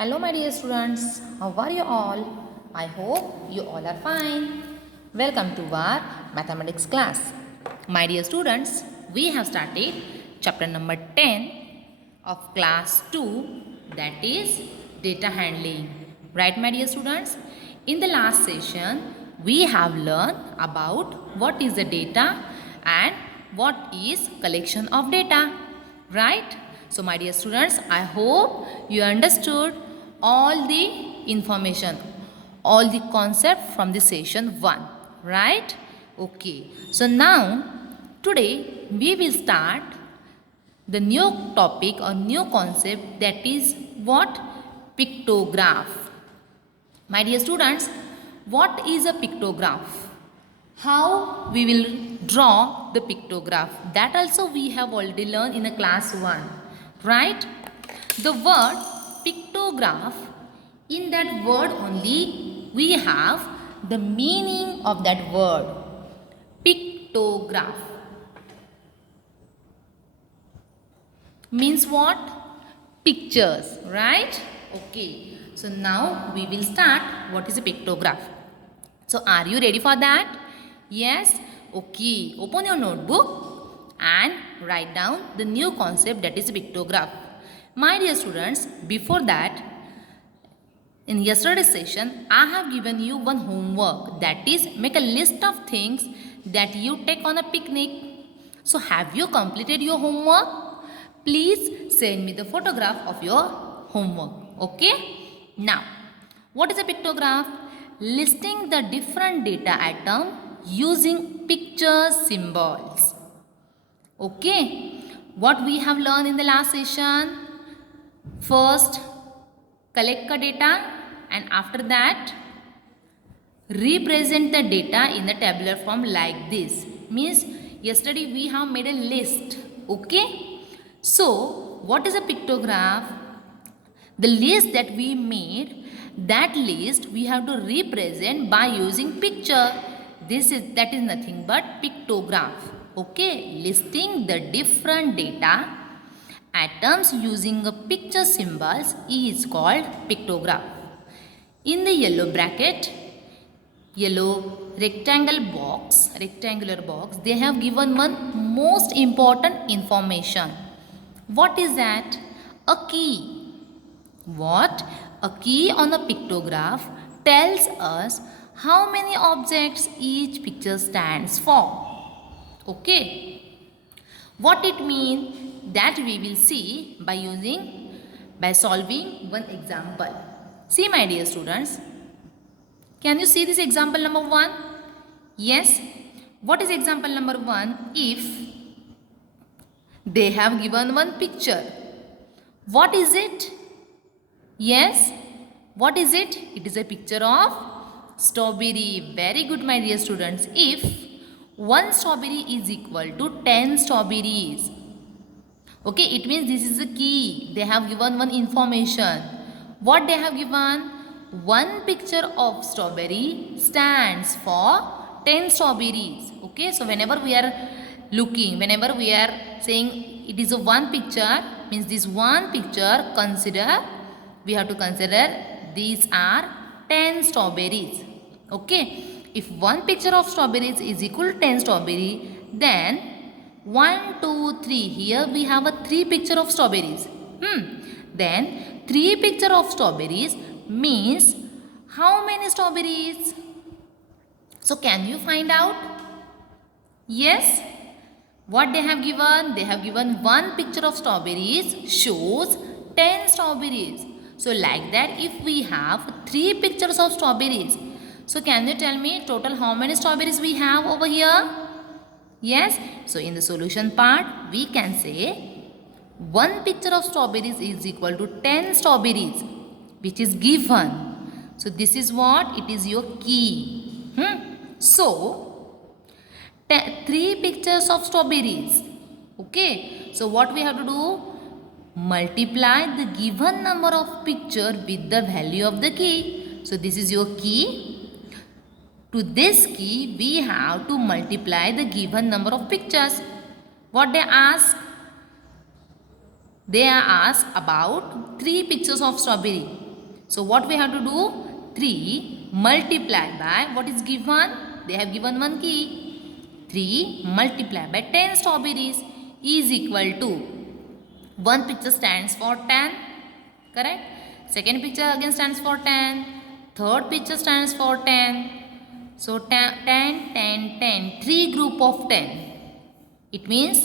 Hello, my dear students. How are you all? I hope you all are fine. Welcome to our mathematics class. My dear students, we have started chapter number 10 of class 2, that is data handling. Right, my dear students? In the last session, we have learned about what is the data and what is collection of data. Right? So my dear students, I hope you understood all the information, all the concept from the session 1. Right? Okay. So now, today we will start the new topic or new concept, that is what? Pictograph. My dear students, what is a pictograph? How we will draw the pictograph, that also we have already learned in the class 1, right? The word pictograph, in that word only we have the meaning of that word. Pictograph means what? Pictures, right? Okay, so now we will start what is a pictograph. So are you ready for that? Yes? Okay, open your notebook and write down the new concept, that is pictograph. My dear students, before that, in yesterday's session, I have given you one homework, that is make a list of things that you take on a picnic. So have you completed your homework? Please send me the photograph of your homework. Okay? Now, what is a pictograph? Listing the different data item using picture symbols. Okay? What we have learned in the last session? First, collect the data, and after that, represent the data in the tabular form like this. Means yesterday we have made a list. Okay? So, what is a pictograph? The list that we made, that list we have to represent by using picture. That is nothing but pictograph. Okay? Listing the different data items using a picture symbols is called pictograph. In the yellow bracket, yellow rectangular box, they have given one most important information. What is that? A key. What? A key on a pictograph tells us how many objects each picture stands for. Okay? What it means, that we will see by solving one example. See, my dear students, can you see this example number 1? Yes. What is example number 1? If they have given one picture, what is it? Yes. What is it? It is a picture of strawberry. Very good, my dear students. If one strawberry is equal to 10 strawberries, okay, it means this is the key. They have given one information. What they have given? One picture of strawberry stands for 10 strawberries. Okay, so whenever we are looking, whenever we are saying it is a one picture, means this one picture, we have to consider these are 10 strawberries. Okay, if one picture of strawberries is equal to 10 strawberry, then 1, 2, 3. Here we have a 3 picture of strawberries. Then 3 picture of strawberries means how many strawberries? So can you find out? Yes. What they have given? They have given one picture of strawberries shows 10 strawberries. So like that, if we have 3 pictures of strawberries, so can you tell me total how many strawberries we have over here? Yes. So in the solution part, we can say one picture of strawberries is equal to 10 strawberries, which is given. So this is what? It is your key. So 3 pictures of strawberries. Okay. So what we have to do? Multiply the given number of picture with the value of the key. So this is your key. To this key, we have to multiply the given number of pictures. What they ask? They are asked about 3 pictures of strawberry. So what we have to do? 3 multiply by what is given? They have given one key. 3 multiply by 10 strawberries is equal to, one picture stands for 10, correct? Second picture again stands for 10. Third picture stands for 10. So 10, 10, 10, 3 group of 10. It means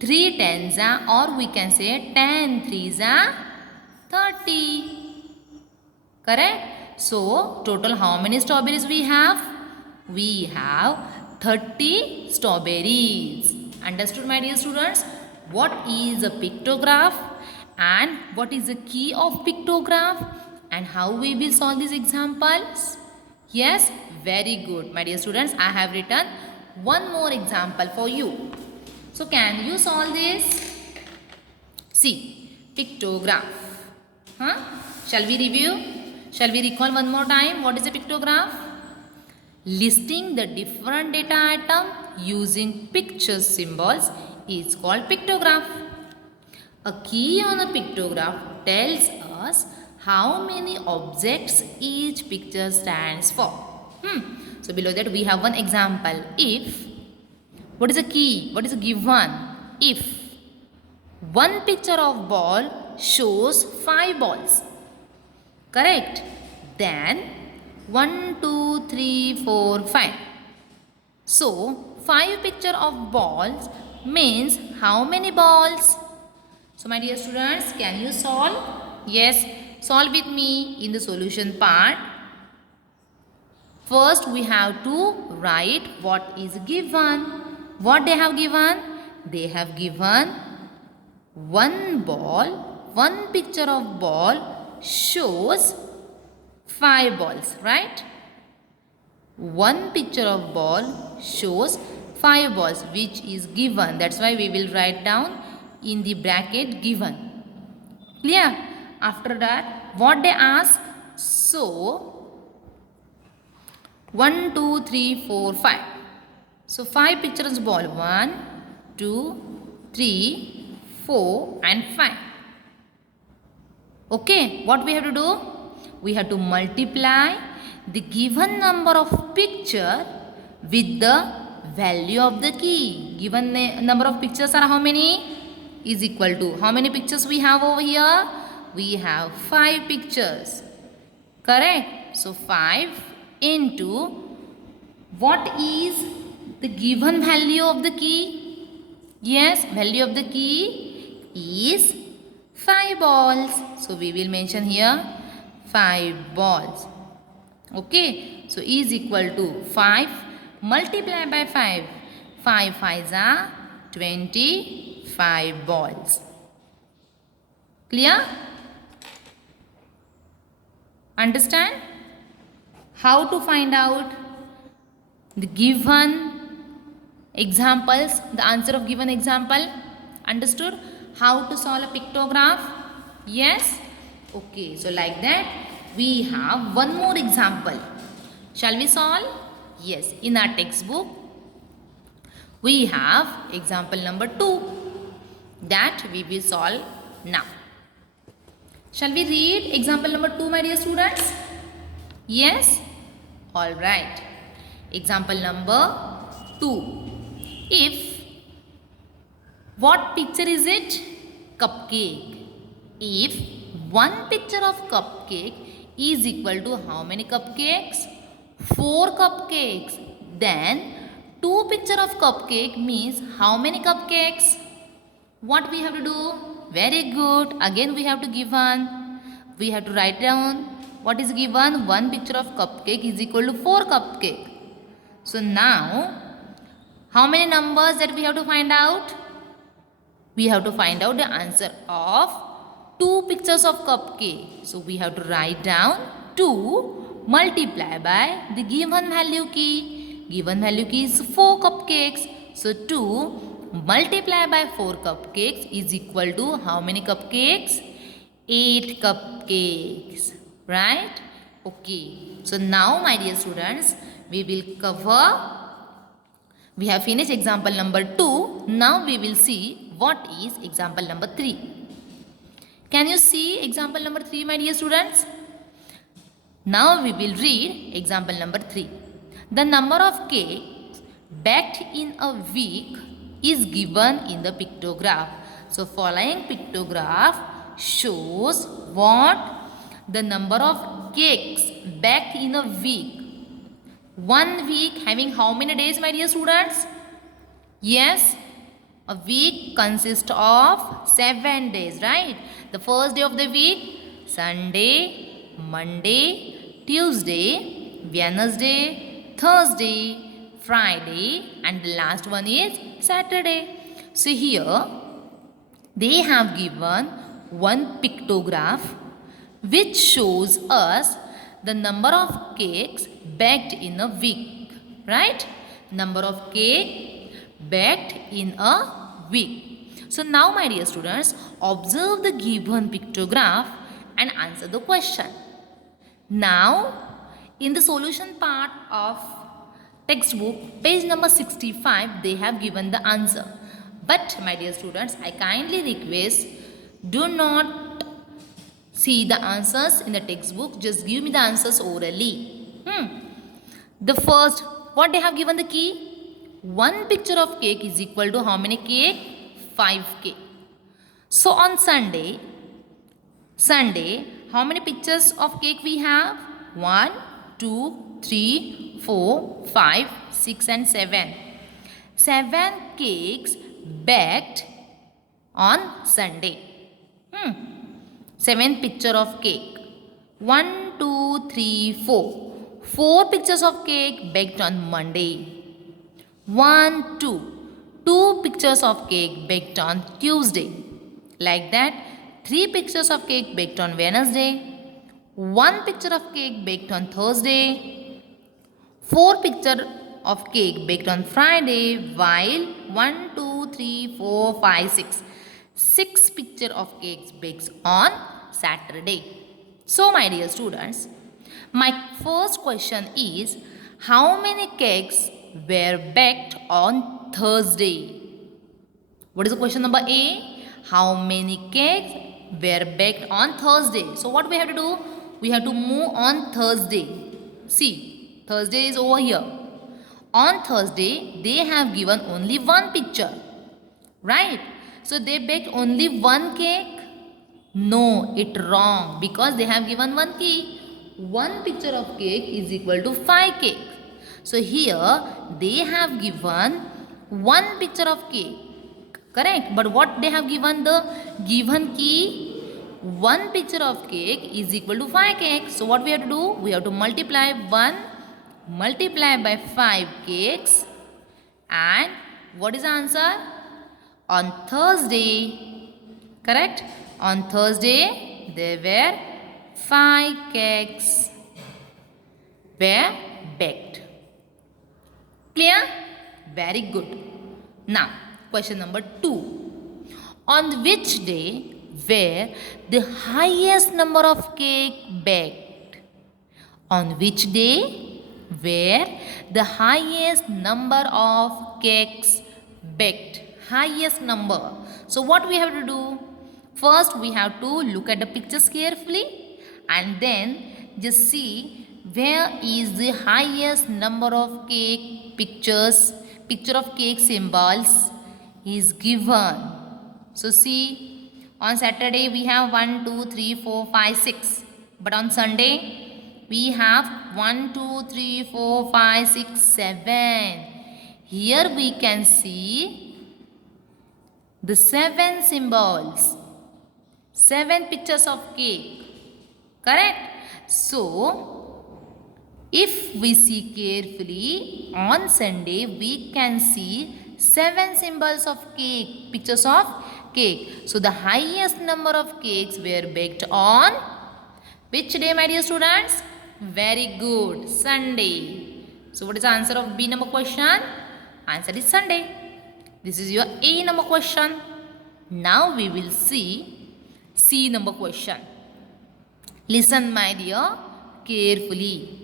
3 tens are, or we can say 10 threes are 30. Correct? So total how many strawberries we have? We have 30 strawberries. Understood, my dear students? What is a pictograph and what is the key of pictograph and how we will solve these examples? Yes, very good, my dear students. I have written one more example for you. So can you solve this? See, pictograph. Shall we review? Shall we recall one more time? What is a pictograph? Listing the different data item using picture symbols is called pictograph. A key on a pictograph tells us how many objects each picture stands for. So below that we have one example. If, what is a key? What is a given? If one picture of ball shows 5 balls, correct? Then 1, 2, 3, 4, 5. So 5 picture of balls means how many balls? So my dear students, can you solve? Yes, solve with me in the solution part. First we have to write what is given. What they have given? They have given one ball, one picture of ball shows 5 balls, right? One picture of ball shows 5 balls, which is given. That's why we will write down in the bracket given. Clear? After that, what they ask? So 1, 2, 3, 4, 5. So 5 pictures ball. 1, 2, 3, 4 and 5. Okay, what we have to do? We have to multiply the given number of picture with the value of the key. Given number of pictures are how many? Is equal to, how many pictures we have over here? We have 5 pictures. Correct? So 5 into, what is the given value of the key? Yes, value of the key is 5 balls. So we will mention here 5 balls. Okay, so is equal to 5 multiplied by 5. 5 5s are 25 balls. Clear? Understand? How to find out the given examples, the answer of given example? Understood? How to solve a pictograph? Yes? Okay, so like that we have one more example. Shall we solve? Yes, in our textbook we have example number 2 that we will solve now. Shall we read example number 2, my dear students? Yes? Alright. Example number 2. If, what picture is it? Cupcake. If one picture of cupcake is equal to how many cupcakes? 4 cupcakes. Then 2 picture of cupcake means how many cupcakes? What we have to do? Very good. Again we have to given. We have to write down what is given. One picture of cupcake is equal to 4 cupcake. So now how many numbers that we have to find out? We have to find out the answer of 2 pictures of cupcake. So we have to write down 2 multiply by the given value key. Given value key is 4 cupcakes. So 2 multiply by 4 cupcakes is equal to how many cupcakes? 8 cupcakes. Right? Okay. So now my dear students, we will cover, we have finished example number 2. Now we will see what is example number 3. Can you see example number 3, my dear students? Now we will read example number 3. The number of cakes baked in a week is given in the pictograph. So following pictograph shows what? The number of cakes baked in a week. 1 week having how many days, my dear students? Yes, a week consists of 7 days, right? The first day of the week, Sunday, Monday, Tuesday, Wednesday, Thursday, Friday, and the last one is Saturday. So here they have given one pictograph which shows us the number of cakes baked in a week, right? Number of cake baked in a week. So now, my dear students, observe the given pictograph and answer the question. Now, in the solution part of textbook, page number 65, they have given the answer. But my dear students, I kindly request, do not see the answers in the textbook, just give me the answers orally. The first, what they have given the key? One picture of cake is equal to how many cake? 5 cake. So on Sunday, how many pictures of cake we have? 1, 2, 3, 4, 5, 6 and 7. 7 cakes baked on Sunday. 7 picture of cake. 1, 2, 3, 4. 4 pictures of cake baked on Monday. 1, 2. 2 pictures of cake baked on Tuesday. Like that, 3 pictures of cake baked on Wednesday. 1 picture of cake baked on Thursday. 4 picture of cake baked on Friday, while 1, 2, 3, 4, 5, 6. 6 picture of cakes baked on Saturday. So my dear students, my first question is, how many cakes were baked on Thursday? What is the question number A? How many cakes were baked on Thursday? So what we have to do? We have to move on Thursday. See, Thursday is over here. On Thursday, they have given only one picture, right? So they baked only one cake? No, it wrong, because they have given one key. One picture of cake is equal to 5 cakes. So here they have given one picture of cake, correct? But what they have given, the given key, one picture of cake is equal to 5 cakes. So what we have to do? We have to multiply 1 multiply by 5 cakes, and what is the answer? On Thursday, correct? On Thursday there were 5 cakes were baked. Clear? Very good. Now, question number 2. On which day were the highest number of cake baked? On which day were the highest number of cakes baked? Highest number. So what we have to do? First we have to look at the pictures carefully and then just see where is the highest number of cake pictures, picture of cake symbols is given. So see, on Saturday we have 1, 2, 3, 4, 5, 6. But on Sunday we have 1, 2, 3, 4, 5, 6, 7. Here we can see the 7 symbols, 7 pictures of cake, correct? So, if we see carefully, on Sunday we can see 7 symbols of cake, pictures of cake. So, the highest number of cakes were baked on which day, my dear students? Very good, Sunday. So, what is the answer of B number question? Answer is Sunday. This is your A number question. Now we will see C number question. Listen, my dear, carefully.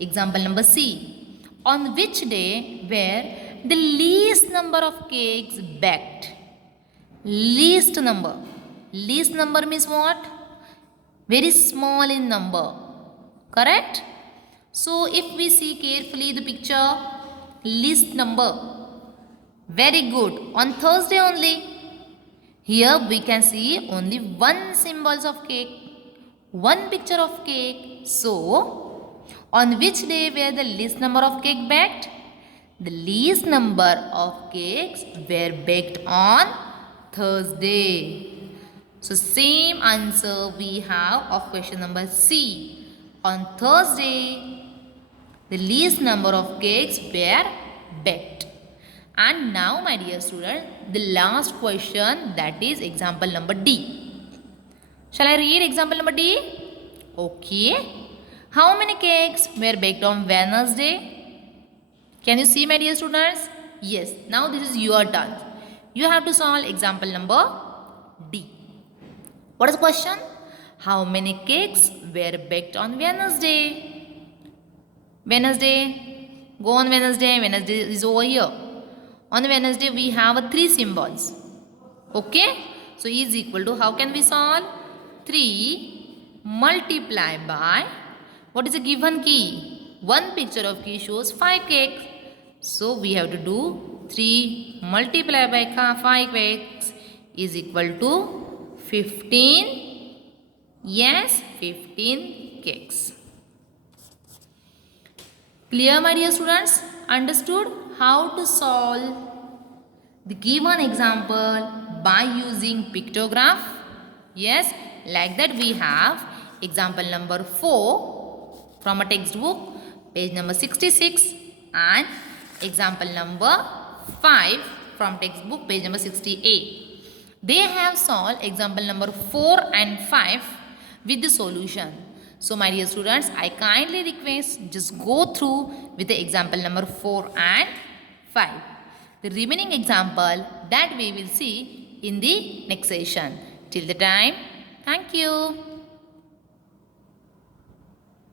Example number C. On which day were the least number of cakes baked? Least number. Least number means what? Very small in number. Correct? So if we see carefully the picture, list number. Very good. On Thursday only. Here we can see only one symbols of cake, one picture of cake. So, on which day were the least number of cake baked? The least number of cakes were baked on Thursday. So, same answer we have of question number C. On Thursday, the least number of cakes were baked. And now, my dear student, the last question, that is example number D. Shall I read example number D? Okay. How many cakes were baked on Wednesday? Can you see, my dear students? Yes. Now this is your turn. You have to solve example number D. What is the question? How many cakes were baked on Wednesday? Wednesday. Go on Wednesday. Wednesday is over here. On Wednesday, we have 3 symbols. Okay? So, E is equal to, how can we solve? 3 multiplied by, what is the given key? One picture of key shows 5 cakes. So, we have to do 3 multiplied by 5 cakes is equal to 15. Yes, 15 cakes. Clear, my dear students? Understood how to solve the given example by using pictograph? Yes, like that we have example number 4 from a textbook, page number 66, and example number 5 from textbook, page number 68. They have solved example number 4 and 5 with the solution. So, my dear students, I kindly request just go through with the example number 4 and 5. The remaining example that we will see in the next session. Till the time, thank you.